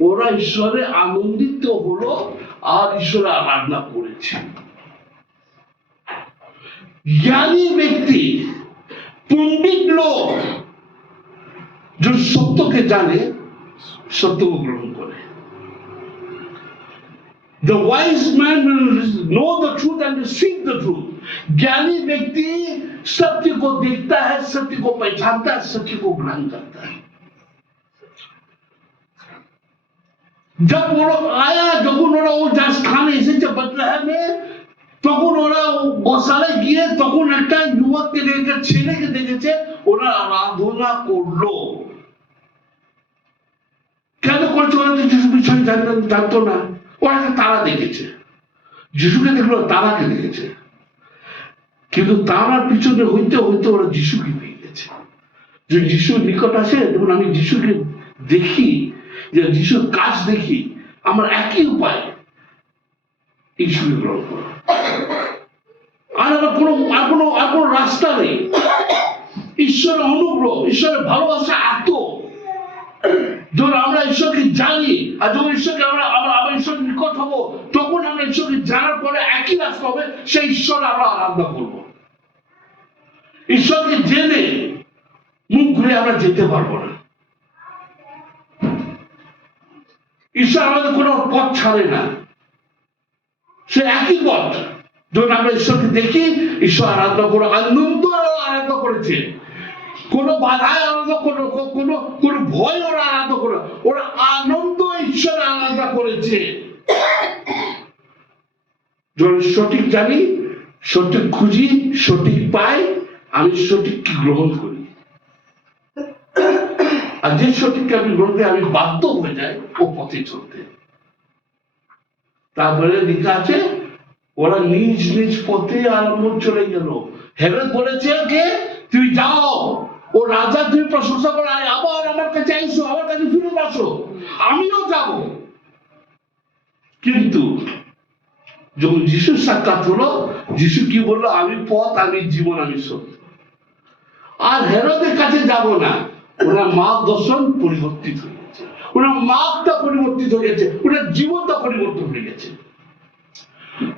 ওরা ঈশ্বরে আনন্দিত হলো আর ঈশ্বরের আরাধনা করেছে। জ্ঞানী ব্যক্তি, পণ্ডিত লোক যে সত্যকে জানে, সত্যকে গ্রহণ করে। The wise man will know the truth and seek the truth. ज्ञानी व्यक्ति सत्य को देखता है, सत्य को पहचानता है, सत्य को ग्रहण करता है। जब वो आया, যখন ওরা ও যার স্থানে এসেছে বেথলেহেমে, তখন ওরা গোশালায় গিয়ে তখন একটা যুবককে দেখেছে, ছেলেকে দেখেছে, ওরা আরাধনা করলো। কেন করছে? ওরা তো যিশু বিষয়ে জানতো না। ওরা একটা তারা দেখেছে, যিশুকে দেখলো, তারাকে দেখেছে, কিন্তু তারার পিছনে হইতে হইতে ওরা যিশুকে পেয়ে গেছে। যে যিশুর নিকট আসে, তখন আমি যিশুকে দেখি, যে যিশুর কাজ দেখি, আমার একই উপায়, যিশুকে গ্রহণ করো। আর আমার কোনো রাস্তা নেই। ঈশ্বরের অনুগ্রহ, ঈশ্বরের ভালোবাসা এত, যখন আমরা ঈশ্বরকে জানি, আর যখন ঈশ্বরকে আমরা ঈশ্বরের নিকট হবো, তখন আমরা ঈশ্বরকে জানার পরে একই রাস্তা হবে, সেই ঈশ্বর আমরা আরাধনা করবো। ঈশ্বরকে জেনে মুখ ঘুরে আমরা যেতে পারবো না। ঈশ্বর আমাদের কোনো পথ ছাড়ে না, সে একই পথ। যখন আমরা ঈশ্বরকে দেখি, ঈশ্বর আরাধনা করে আনন্দ আরাধনা করেছে, কোনো বাধায় আরাধনা করো, কোনো ভয় ওরা আরাধনা করো, ওরা আনন্দ ঈশ্বর আরাধনা করেছে। যখন সঠিক জানি, সঠিক খুঁজি, সঠিক পাই, আমি সঠিককে গ্রহণ করি। আর যে সঠিককে আমি গ্রহণ করি, আমি বাধ্য হয়ে যাই ও পথে চলতে। তারপরে লেখা আছে ওরা নিজ নিজ পথে আরম্ভ চলে গেল। হেরোদ বলেছে কে, তুই যাও, ও রাজা, তুমি প্রশংসা করে আবার আমার কাছে আইসো, আমার কাছে ফিরে আসো, আমিও যাব। কিন্তু যখন যিশুর সাক্ষাৎ হলো, যিশু কি বললো? আমি পথ, আমি জীবন, আমি সত্য। আর হেরোদের কাছে যাব না। ওনার মার্গদর্শন পরিবর্তিত হয়ে গেছে, ওনার মার্গটা পরিবর্তিত হয়ে গেছে, ওনার জীবনটা পরিবর্তন হয়ে গেছে।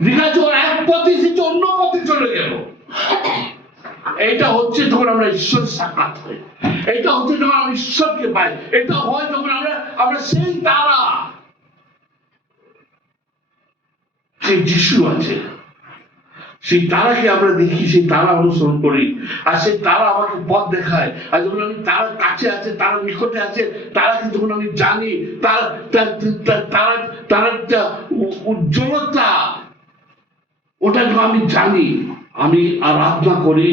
দেখা যাচ্ছে ওর এক পথে এসেছে, অন্য পথে চলে গেল। এইটা হচ্ছে যখন আমরা ঈশ্বর সাক্ষাৎ হই, এটা হচ্ছে যখন আমরা ঈশ্বরকে পাই, এটা হয় যখন আমরা সেই তারা, সেই যিশু আছে, সেই তারাকে আমরা দেখি, সেই তারা অনুসরণ করি, আর সেই তারা আমাকে পথ দেখায়। আর যখন আমি তার কাছে আছে, তার নিকটে আছে, তারাকে যখন আমি জানি, তার একটা উজ্জ্বলতা, ওটা যখন আমি জানি, আমি আরাধনা করি,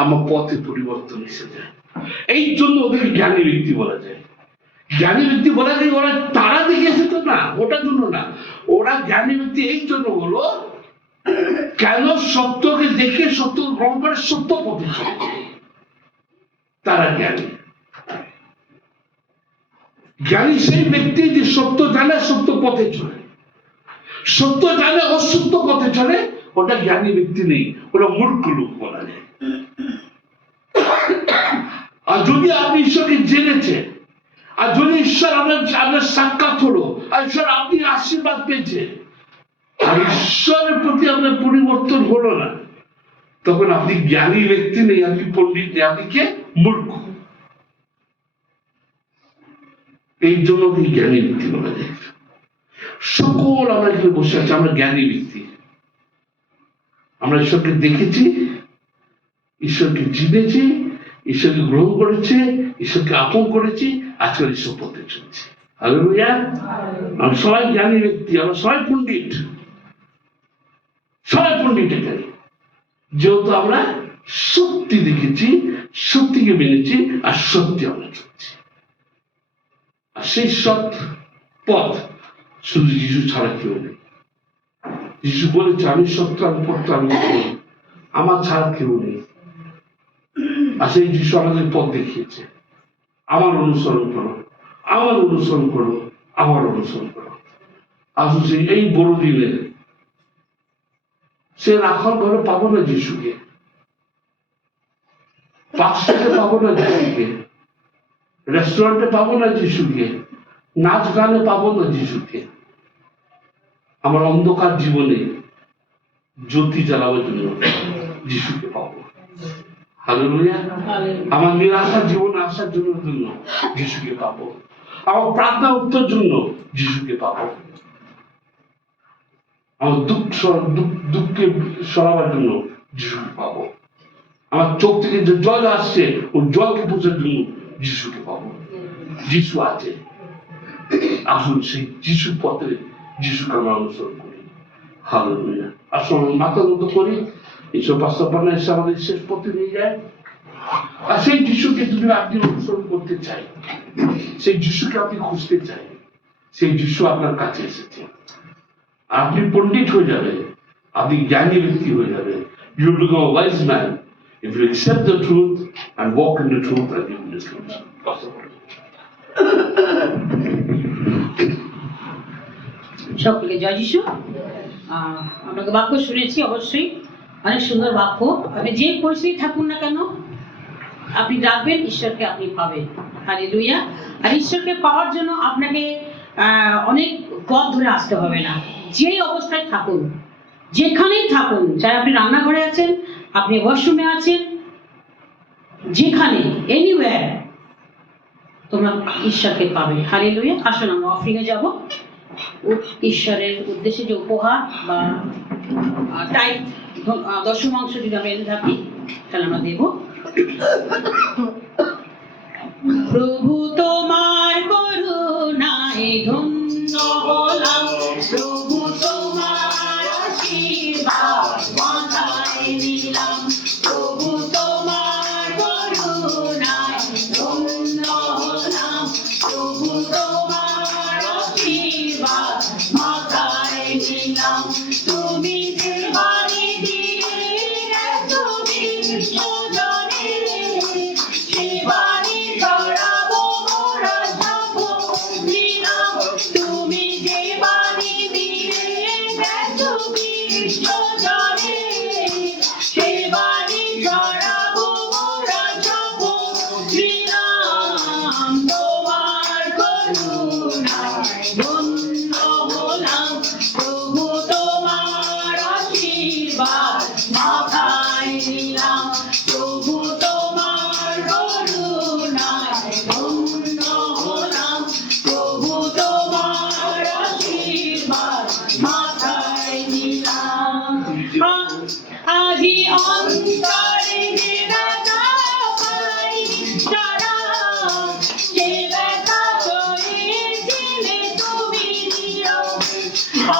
আমার পথে পরিবর্তন এসে যায়। এই জন্য ওদেরকে জ্ঞানী ব্যক্তি বলা যায়। জ্ঞানী ব্যক্তি বলা যায় ওরা তারা দেখে এসেছে না, ওটার জন্য না। ওরা জ্ঞানী ব্যক্তি এই জন্য হলো, কেন সত্যকে দেখে সত্য গ্রহণ করে সত্য পথে চলে, তারা জ্ঞানী। জ্ঞানী সেই ব্যক্তি যে সত্য জানে, সত্য পথে চলে। সত্য জানে অসত্য পথে চলে, ওটা জ্ঞানী ব্যক্তি নেই, ওটা মূর্খ লোক বলা যায়। আর যদি আপনি ঈশ্বরকে জেনেছেন, আর যদি ঈশ্বর আপনার সাক্ষাৎ হলো, আর ঈশ্বর আপনি আশীর্বাদ পেয়েছেন, আর ঈশ্বরের প্রতি আপনার পরিবর্তন হলো না, তখন আপনি জ্ঞানী ব্যক্তি নেই, আপনি পণ্ডিত নেই, আপনি কে? মূর্খ। এই জন্য কি জ্ঞানী ব্যক্তি বলা যায়। সকল আমরা এখানে বসে আছি, আমরা জ্ঞানী ব্যক্তি। আমরা ঈশ্বরকে দেখেছি, ঈশ্বরকে চিনেছি, ঈশ্বরকে গ্রহণ করেছে, ঈশ্বরকে আপন করেছি, আজকাল ঈশ্বর পথে চলছে। হালেলুয়া। আমরা সবাই জ্ঞানী ব্যক্তি, আমরা সবাই পণ্ডিত, সবাই পণ্ডিত এখানে, যেহেতু আমরা সত্যি দেখেছি, সত্যিকে মেনেছি, আর সত্যি আমরা চলছি। আর সেই সৎ পথ শুধু যিশু ছাড়া কেউ নেই। যিশু বলেছে, আমি সত্য, আমি পথ, আমি জীবন, আমার ছাড়া কেউ নেই। আর সেই যিশু আমাদের পথ দেখিয়েছে, আমার অনুসরণ করো, আমার অনুসরণ করো, আমার অনুসরণ করো। আসলে সেই এই বড়দিনে সে রাখাল ঘরে পাবো না যিশুকে, পাঁচটাতে পাবো না যিশুকে, রেস্টুরেন্টে পাবো না যিশুকে, নাচ গানে পাবো না যিশুকে। আমার অন্ধকার জীবনে জ্যোতি জ্বালাবার জন্য যিশুকে পাবো। হালেলুয়া। আমার নিরাশার জীবনে আসার জন্য যিশুকে পাবো। আমার প্রার্থনা উত্তর জন্য যিশুকে পাবো। আমার দুঃখকে সরাবার জন্য যিশুকে পাবো। আমার চোখ থেকে যে জল আসছে, ওই জলকে বোঝার জন্য যিশুকে পাবো। যিশু আছে, আসুন সেই যিশুর পথে যিশুকে আমরা অনুসরণ করি। হালেলুয়া। আসুন মাথার মতো করি, ঈশ্বর বাস্তবায়ন এসে আমাদের শেষ পথে নিয়ে যায়। আর সেই যিশুকে যদি আপনি অনুসরণ করতে চাই, সেই যিশুকে আপনি খুঁজতে চাই, সেই যিশু আপনার কাছে এসেছে। আপনি পণ্ডিত হয়ে যাবেন, আপনি জ্ঞানী ব্যক্তি হয়ে যাবেন। You will become a wise man if you accept the truth and walk in the truth and live in the truth. সকলকে জয় যিশু। আপনাকে বাক্য শুনেছি, অবশ্যই অনেক সুন্দর বাক্য। আপনি যে পরিস্থিতি থাকুন না কেন, আপনি ডাকবেন, ঈশ্বরকে আপনি পাবেন। হালেলুয়া। আর ঈশ্বরকে পাওয়ার জন্য আপনাকে অনেক পথ ধরে আসতে হবে না। যেই অবস্থায় থাকুন, যেখানেই থাকুন, চাই আপনি রান্নাঘরে আছেন, আপনি ওয়াশরুমে আছেন, যেখানে, এনিওয়্যার, তোমরা ঈশ্বরকে পাবে। হালেলুয়া। আসুন আমরা অফরিংয়ে যাব। ঈশ্বরের উদ্দেশ্যে যে উপহার বা টাইপ, দশমাংশ যদি আমরা এনে থাকি, তাহলে আমরা দেব। প্রভু তোমার করুণায় ধন্য হলাম, প্রভু তোমার আশীর্বাদ মাথায় নিলাম, প্রভু তোমার করুণায় ধন্য হলাম, প্রভু তোমার আশীর্বাদ মাথায় নিলাম। তুমি যে বাণী দিয়ে গেছো বিশ্বজনে, সে বাণী ছড়াবো মোরা সব দিলাম। তুমি যে বাণী দিয়ে গেছো বিশ্বজনে, সে বাণী ছড়াবো মোরা সব দিলাম। তোমার করুণায় ধন্য হলাম, প্রভু তোমার আশীর্বাদ মাথায় নিলাম, প্রভু তোমার করুণায় ধন্য হলাম, প্রভু তোমার আশীর্বাদ মাথায় নিলাম। আজি অন্তরে যে ব্যথা পাই সারা, সে ব্যথা সয়েছিলে তুমি নীরবে।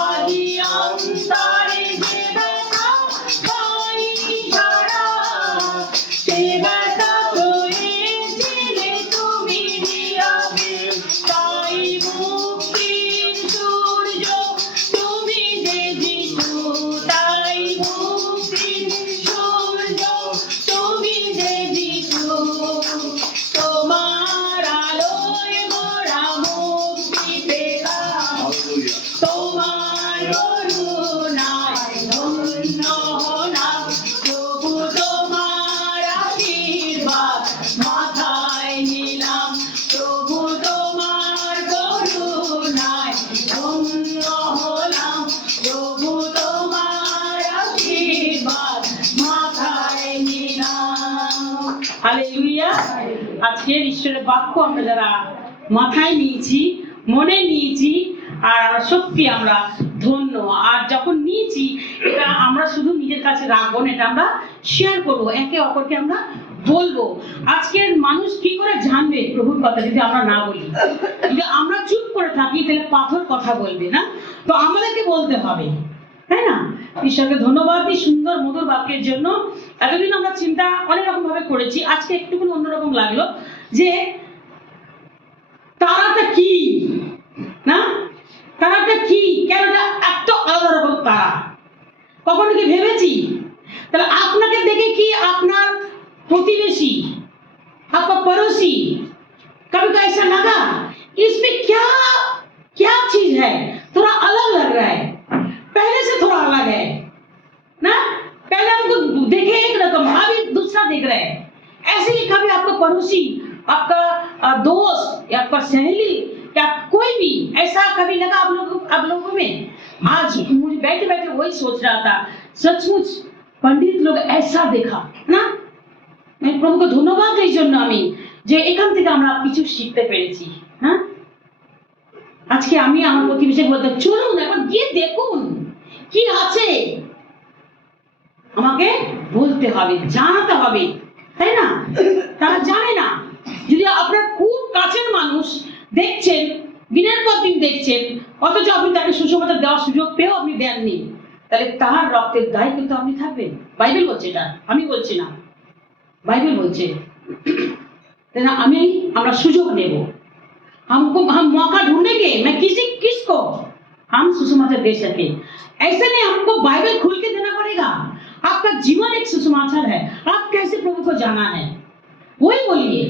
আজি অন্তরে যে ব্যথা পাই সারা, সে ব্যথা সয়েছিলে তুমি নীরবে। তাই মুক্তির সূর্য তুমি যে যিশু, তাই মুক্তির সূর্য তুমি যে যিশু। তোমার আলোয় মোরা মুক্তি পেলাম, তোমার করুণায় ধন্য হলাম, প্রভু তোমার আশীর্বাদ মাথায় নিলাম, প্রভু তোমার করুণায় ধন্য হলাম, প্রভু তোমার আশীর্বাদ মাথায় নিলাম। হালেলুয়া। আজকের ঈশ্বরের বাক্য আমরা যারা মাথায় নিয়েছি, মনে নিয়েছি, আর সত্যি আমরা ধন্য। আর যখন নিয়েছি, এটা আমরা শুধু নিজের কাছে রাখবো না, এটা আমরা শেয়ার করবো, একে অপরকে আমরা বলবো। আজকের মানুষ কি করে জানবে প্রভুর কথা যদি আমরা না বলি? যদি আমরা চুপ করে থাকি তাহলে পাথর কথা বলবে না, তো আমাদেরকে বলতে হবে, তাই না? ঈশ্বরকে ধন্যবাদ দিই সুন্দর মধুর বাক্যের জন্য। এতদিন আমরা চিন্তা অনেক রকম ভাবে করেছি, আজকে একটুখানি অন্যরকম লাগলো যে তারাটা কি, না তারাটা কি, কেন এত আলাদা রকম তারা, কখনো কি ভেবেছি? তাহলে আপনাকে দেখে কি আপনার प्रतिवेशी, आपका पड़ोसी, कभी का ऐसा लगा इसमें क्या क्या चीज है, थोड़ा अलग लग रहा है, पहले से थोड़ा अलग है ना? पहले हमको देखे एक रकम, अभी दूसरा देख रहे हैं। ऐसे ही कभी आपका पड़ोसी, आपका दोस्त या आपका सहेली या कोई भी ऐसा कभी लगा आप लोगों में? आज मुझे बैठे बैठे वही सोच रहा था, सचमुच पंडित लोग ऐसा देखा ना। मैं প্রভুকে ধন্যবাদ এই জন্য আমি যে এখান থেকে আমরা কিছু শিখতে পেরেছি। হ্যাঁ, আজকে আমি আমার প্রতিবেশীকে বলতে চলুন একবার গিয়ে দেখুন কি আছে, আমাকে বলতে হবে, জানাতে হবে, তাই না? তারা জানে না। যদি আপনার খুব কাছের মানুষ দেখছেন, দিনের পর দিন দেখছেন, অথচ আপনি তাকে সুসমাচার দেওয়ার সুযোগ পেয়েও আপনি দেননি, তাহলে তার রক্তের দায় কিন্তু আপনি থাকবেন। বাইবেল বলছে এটা, আমি বলছি না, बाइबल बोलছে ना। আমরা সুযোগ নেব, हम मौका ढूंढेंगे, मैं किसको हम सुसमाचार दे सके। ऐसे नहीं, हमको बाइबल खोल के देना पड़ेगा। आपका जीवन एक सुसमाचार है, आप कैसे प्रभु को जाना है वही बोलिए,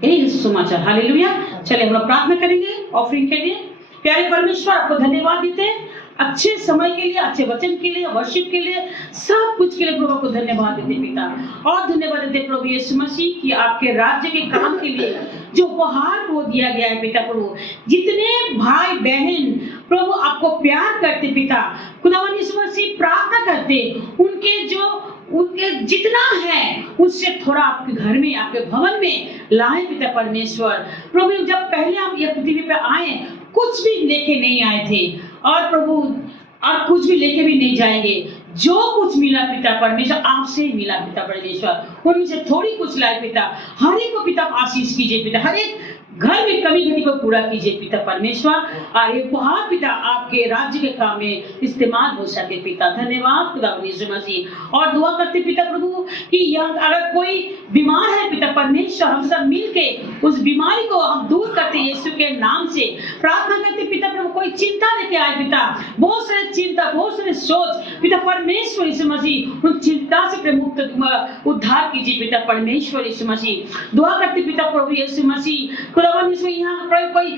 यही सुसमाचार। हालेलुया। चलिए हम लोग प्रार्थना करेंगे ऑफरिंग के लिए। प्यारे परमेश्वर, आपको धन्यवाद देते हैं अच्छे समय के लिए, अच्छे वचन के लिए, वर्शिप के लिए, सब कुछ के लिए प्रभु को धन्यवाद देते पिता। और धन्यवाद देते प्रभु यीशु मसीह कि आपके राज्य के काम के लिए जो उपहार को दिया गया है पिता प्रभु, जितने भाई बहन प्रभु आपको प्यार करते पिता, खुदावन यीशु मसीह प्रार्थना करते उनके जितना है उससे थोड़ा आपके घर में, आपके भवन में लाए पिता परमेश्वर। प्रभु जब पहले आप ये पृथ्वी पे आए कुछ भी लेके नहीं आए थे, और प्रभु और कुछ भी लेके भी नहीं जाएंगे। जो कुछ मिला पिता परमेश्वर आपसे ही मिला पिता परमेश्वर, उनमें से थोड़ी कुछ लाए पिता। हर एक को पिता आशीष कीजिए पिता, हर एक घर में कमी घटी को पूरा कीजिए पिता परमेश्वर, और ये उपहार पिता आपके राज्य के काम में इस्तेमाल हो सके पिता। धन्यवाद खुदा यीशु मसीह। और दुआ करते पिता प्रभु कि यहाँ अगर कोई बीमार है पिता परमेश्वर, हम सब मिलके उस बीमारी को हम दूर करते यीशु के नाम से प्रार्थना करते पिता प्रभु। कोई चिंता लेके आए पिता, बहुत सारे चिंता, बहुत सारे सोच पिता परमेश्वर यीशु मसीह, उन चिंता से मुक्त उद्धार कीजिए पिता परमेश्वर यीशु मसीह। दुआ करते पिता प्रभु यीशु मसीह, खुदावन यीशु यहाँ कोई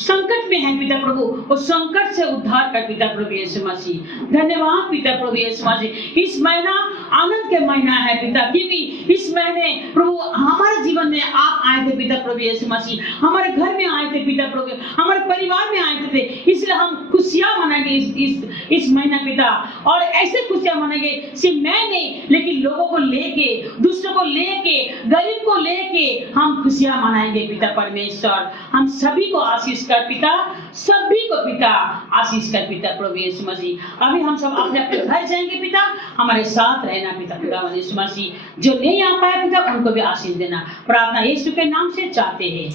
संकट में है पिता प्रभु, उस संकट से उद्धार कर पिता प्रभु यीशु मसीह। धन्यवाद पिता प्रभु यीशु मसीह। इस महीना आनंद के महीना है पिता, क्योंकि इस महीने प्रभु हमारे जीवन में आप आए थे पिता प्रभु यीशु मसीह, हमारे घर में आए थे पिता प्रभु, हमारे परिवार में आए थे, इसलिए हम खुशियां मनाएंगे इस महीना पिता। और ऐसे खुशियां मनाएंगे सिर्फ मैं नहीं, लेकिन लोगों को लेके, दूसरों को लेके, गरीब को लेके हम खुशियां मनाएंगे पिता परमेश्वर। हम सभी को आशीष कर पिता, सभी को पिता आशीष कर पिता प्रभु यीशु मसीह। अभी हम सब अपने अपने घर जाएंगे पिता, हमारे साथ रहना पिता खुदा यीशु मसीह। जो नहीं आ पाया पिता उनको भी आशीष देना, प्रार्थना यीशु के नाम से चाहते हैं,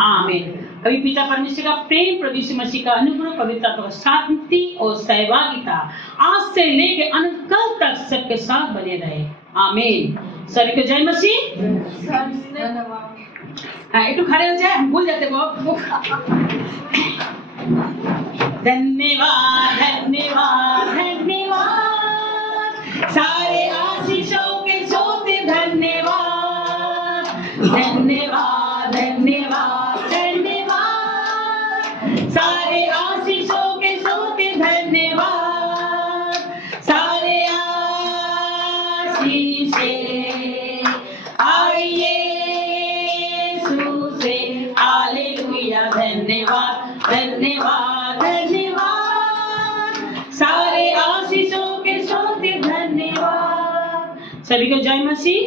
आमीन। अभी पिता परमेश्वर का प्रेम, प्रभु यीशु मसीह का अनुग्रह, पवित्रता का शांति और सहभागिता आज से लेके अनंत काल तक सबके साथ बने रहे, आमीन। सभी को जय मसीह। একটু खड़े हो जाए, हम भूल जाते बहुत। धन्यवाद धन्यवाद धन्यवाद, सारे आशीषों के सोते धन्यवाद। धन्यवाद धन्यवाद धन्यवाद, सारे आशीषों के सोते धन्यवाद। सारे आशीषें आइए धन्यवाद धन्यवाद धन्यवाद, सारे आशीषों के सोते धन्यवाद। सभी को जय मसीह।